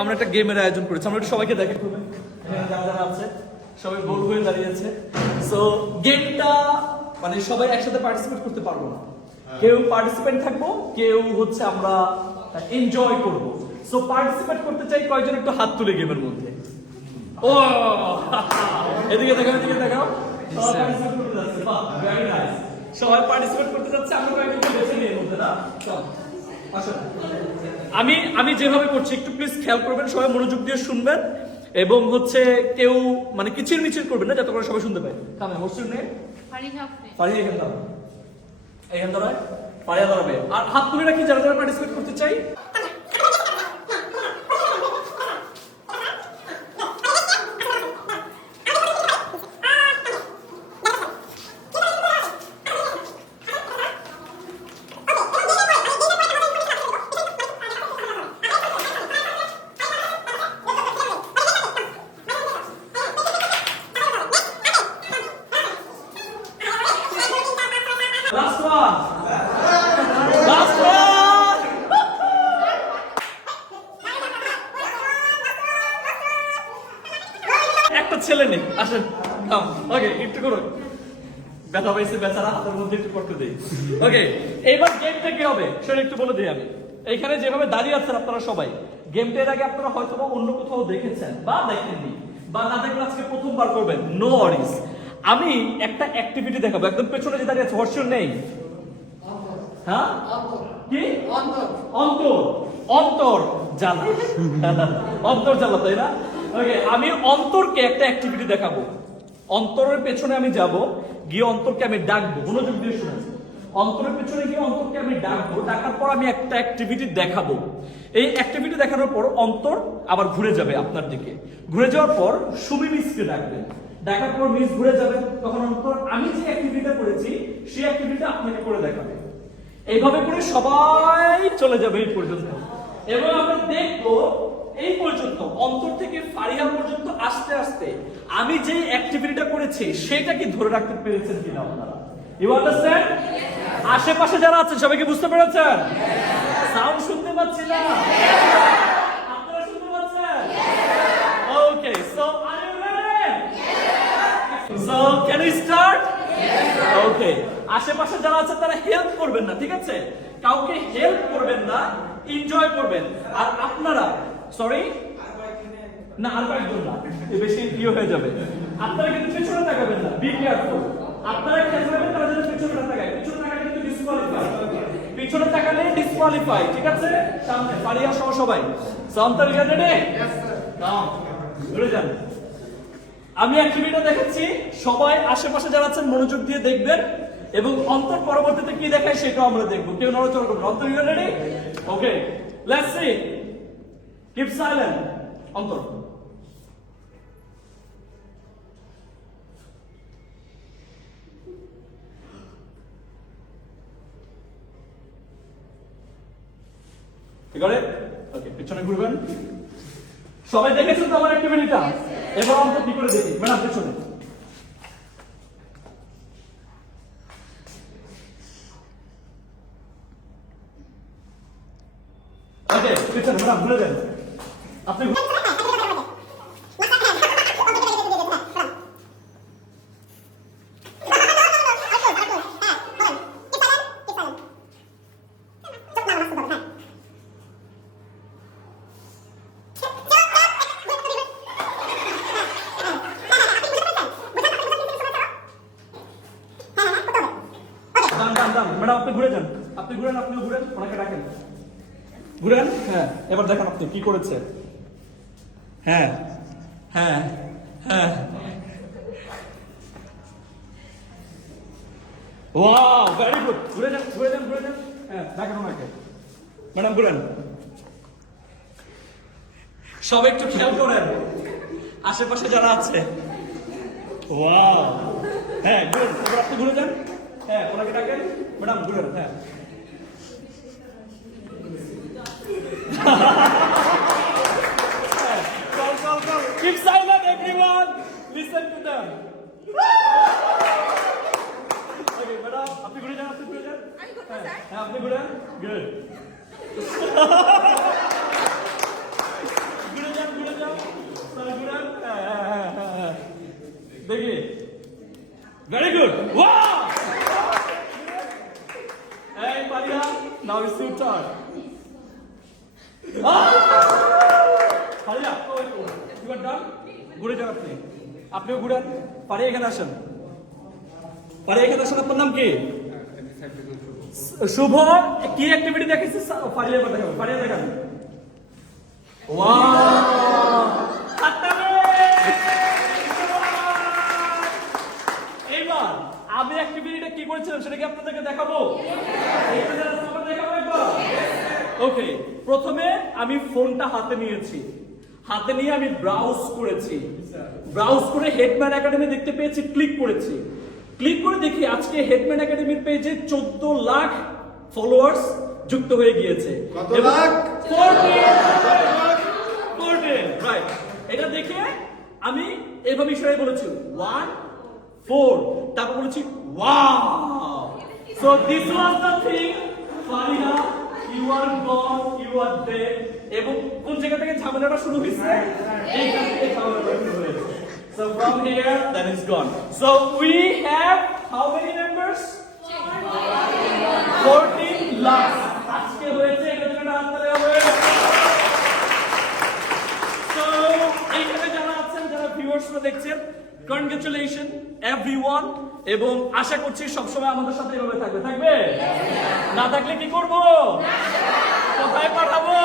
আমরা একটা গেমের আয়োজন করেছি। আমরা একটু সবাইকে দেখে করবেন, যারা যারা আছে সবাই গোল হয়ে দাঁড়িয়েছে। সো গেমটা মানে সবাই একসাথে পার্টিসিপেট করতে পারবো না, কেউ পার্টিসিপেন্ট থাকবো, কেউ হচ্ছে আমরা এনজয় করব। সো পার্টিসিপেট করতে চাই কয়জন একটু হাত তুলে গেমের মধ্যে। ও এদিকে দেখাও, এদিকে দেখাও, সবাই পার্টিসিপেট করতে যাচ্ছে। বাহ, ভেরি নাইস। সবাই পার্টিসিপেট করতে যাচ্ছে, আমরা কয়েকজনকে বেছে নিয়ে মধ্যে না। চল আসুন, আমি যেভাবে করছি একটু প্লিজ খেয়াল করবেন, সবাই মনোযোগ দিয়ে শুনবেন এবং হচ্ছে কেউ মানে কিচির মিচির করবেন না, যাতে করে সবাই শুনতে পায়। কামে হোস্টেল নে ফারিয়া এখান দাও, এখান দাঁড়ায় ফারিয়া দাঁড়াবে। আর হাত তুলে রাখি যারা যারা পার্টিসিপেট করতে চাই। Last one. Last one. একটা ছেলে নেই, আসেন কাম। ওকে, একটু করুন, ব্যথা পাইছে বেচারা, হাতের মধ্যে একটু করতে দেই। ওকে, এইবার গেমটা কি হবে সেটা একটু বলে দিই আমি। এইখানে যেভাবে দাঁড়িয়ে আছেন আপনারা সবাই, গেমটা এর আগে আপনারা হয়তো বা অন্য কোথাও দেখেছেন বা দেখেননি, বা না দেখলে আজকে প্রথমবার করবেন, নো ওয়ারিজ। আমি একটা অ্যাক্টিভিটি দেখাবো, একদম পেছনে যে দাঁড়িয়ে আছে, হোয়াটস ইওর নেম? হ্যাঁ, কি? অন্তর। অন্তর জ্বালা, অন্তর জ্বালা, তাই না? ওকে, আমি অন্তরকে একটা অ্যাক্টিভিটি দেখাবো। অন্তরের পেছনে আমি যাব, গিয়ে অন্তরকে আমি ডাকবো। মনোযোগ দিয়ে শুনেন, অন্তরের পেছনে গিয়ে অন্তরকে আমি ডাকবো, ডাকার পর আমি একটা অ্যাক্টিভিটি দেখাবো। এই অ্যাক্টিভিটি দেখানোর পর অন্তর আবার ঘুরে যাবে আপনার দিকে। ঘুরে যাওয়ার পর সুমি মিসকে ডাকবেন, ডাকার পর মিস ঘুরে যাবেন, তখন অন্তর আমি যে অ্যাক্টিভিটিটা করেছি সেই অ্যাক্টিভিটিটা আপনাকে করে দেখাবে। এইভাবে করে সবাই চলে যাবে এই পর্যন্ত, এবং আমরা দেখবো এই পর্যন্ত অন্তর থেকে ফারিহা পর্যন্ত আস্তে আস্তে আমি যে অ্যাক্টিভিটিটা করেছি সেটা কি ধরে রাখতে পেরেছেন কিনা আপনারা। You understand? আশেপাশে যারা আছেন সবাইকে বুঝতে পেরেছেন? সাউন্ড শুনতে পাচ্ছি না, আপনারা শুনতে পাচ্ছেন? Okay, so are you ready? So can we start? Okay, আশেপাশে যারা আছে তারা হেল্প করবেন না, ঠিক আছে? কাউকে হেল্প করবেন না, এনজয় করবেন। আর আপনারা সরি না, আর কয়েকজন না, বেশি ইয়ে হয়ে যাবে। আপনারা কিন্তু পেছনে তাকাবেন না, বি কেয়ারফুল। আপনারা খেয়াল করবেন তারা যেন পেছনে না তাকায়, পেছনে তাকালে কিন্তু ডিসকোয়ালিফাই, পিছনে তাকালে ডিসকোয়ালিফাই, ঠিক আছে? সামনে ফারিয়া সহ সবাই সান্তর রেডি? यस স্যার, নাও ঘুরে যান। আমি অ্যাক্টিভিটিটা দেখাচ্ছি, সবাই আশেপাশে যারা আছেন মনোযোগ দিয়ে দেখবেন, এবং অন্তর পরবর্তীতে কি দেখায় সেটাও আমরা দেখবো। কেউ নড়াচড়া করবেন। Antar you ready? Okay, let's see. Keep silent. Antar ঠিক আছে? ওকে, পিছনে ঘুরবেন। সবাই দেখেছেন তো আমার অ্যাক্টিভিটিটা? এবার অন্তর কি করে দেখি, ম্যাডাম পিছনে। ওকে, পিছনে ম্যাডাম ঘুরে দেন। আপনি ম্যাডাম আপনি ঘুরে যান, আপনি ঘুরেন, আপনিও ঘুরেন, ওনাকে ডাকেন, ঘুরেন। হ্যাঁ, এবার দেখান আপনি কি করেছে। হ্যাঁ হ্যাঁ হ্যাঁ, ওয়াও, ভেরি গুড। ঘুরে যান, ঘুরে যান, ঘুরে যান। হ্যাঁ, দেখেন ওনাকে। ম্যাডাম ঘুরেন। সবাই একটু খেয়াল করেন আশেপাশে যারা আছে। ওয়াও, হ্যাঁ ঘুরেন, এবার আপনি ঘুরে যান। হ্যাঁ, ওনাকে ডাকেন, ম্যাডাম ঘুরেন। হ্যাঁ, keep silent everyone, listen to them. Okay, madam আপনি ঘুরে যান, আপনি ঘুরে যান। হ্যাঁ, আপনি ঘুরেন। গুড আপনিও ঘুরেন। ফারিয়া এখানে আসেন। ফারিয়া এখানে আসেন। আপনার নাম কি? শুভ। কি অ্যাক্টিভিটি দেখেছিস? ফারিয়া দেখাবো। ফারিয়া দেখান। ওয়াও! এইবার আমি অ্যাক্টিভিটিটা কি করেছিলাম সেটা কি আপনাদেরকে দেখাবো? ওকে, প্রথমে আমি ফোনটা হাতে নিয়েছি, হাতে নিয়ে আমি ব্রাউজ করেছি, ব্রাউজ করে হেডম্যান একাডেমি দেখতে পেয়েছি, ক্লিক করেছি। ক্লিক করে দেখি আজকে হেডম্যান একাডেমির পেজে 14 লাখ ফলোয়ার্স যুক্ত হয়ে গিয়েছে। কত লাখ? 14 রাইট। এটা দেখে আমি এভাবে ইশারায় বলেছি 1 4, তারপর বলেছি wow. So this was the thing. Faria, you are gone, you are dead. এবং কোন জায়গা থেকে ঝামেলাটা শুরু হয়েছে? এইখান থেকে ঝামেলাটা শুরু হয়েছে। So from here, that is gone. So we have how many members? 14 lakh আজকে হয়েছে। এটা জন্য হাততালি হবে। So এইখানে যারা আছেন, যারা ভিউয়ার্সরা দেখছেন, কনগ্রাচুলেশন এভরিওয়ান। এবং আশা করছি সবসময় আমাদের সাথে এভাবে থাকবে। না থাকলে কি করব? কোথায় পাঠাবো?